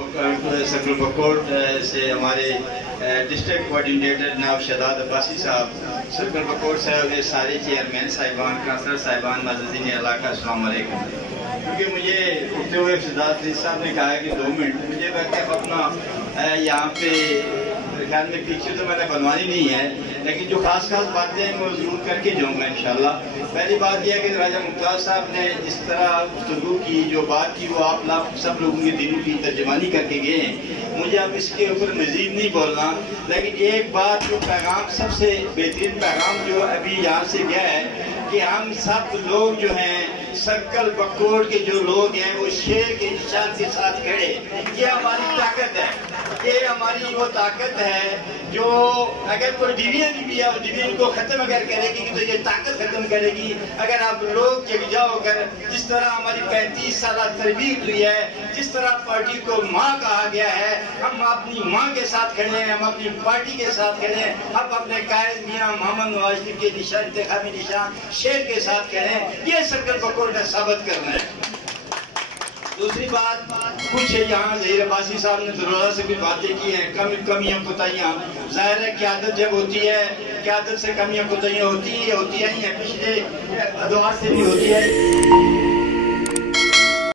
Circle Bakot से हमारे district coordinator जनाब शहजाद अब्बासी साहब, सर्कल बकोट साहब के सारे चेयरमैन साहिबान, काउंसलर साहिबान, मुअज़्ज़िज़ीन इलाका, अस्सलाम वालेकुम। क्योंकि मुझे उठते हुए शहजाद साहब ने कहा कि 2 मिनट, मुझे अपना यहाँ पे ख्याल में पीछे तो मैंने बनवानी नहीं है, लेकिन जो खास बातें हैं वो जरूर करके जाऊँगा इंशाल्लाह। पहली बात यह है कि राजा मुमताज़ साहब ने जिस तरह गुफ्तगू की, जो बात की, वो आप सब लोगों के दिलों की तर्जमानी करके गए हैं। मुझे अब इसके ऊपर मज़ीद नहीं बोलना, लेकिन एक बात जो पैगाम, सबसे बेहतरीन पैगाम जो अभी यहाँ से गया है कि हम सब लोग जो हैं सर्कल बकोट के जो लोग हैं वो शेर के निशान के साथ खड़े, ये हमारी ताकत है, ये हमारी वो ताकत है जो अगर कोई डिवीजन भी है, डिवीजन को खत्म अगर करेगी तो ये ताकत खत्म करेगी। अगर आप लोग जगजा होकर, जिस तरह हमारी 35 साल तरबियत हुई है, जिस तरह पार्टी को माँ कहा गया है, हम अपनी माँ के साथ खड़े हैं, हम अपनी पार्टी के साथ खड़े हैं, हम अपने कायद मियां मोहम्मद नवाज शरीफ के निशान, इंतखाबी निशान शेर के साथ खड़े हैं। ये सर्कल बकोट ने साबित करना है। दूसरी बात, कुछ यहाँ ज़हीर अब्बासी साहब ने ज़रूरत से भी बातें की हैं, कमियाँ कोताहियाँ, ज़ाहिर है क़यादत जब होती है, क़यादत से कमियाँ कोताहियाँ होती ही हैं, पिछले अदवार से भी होती है।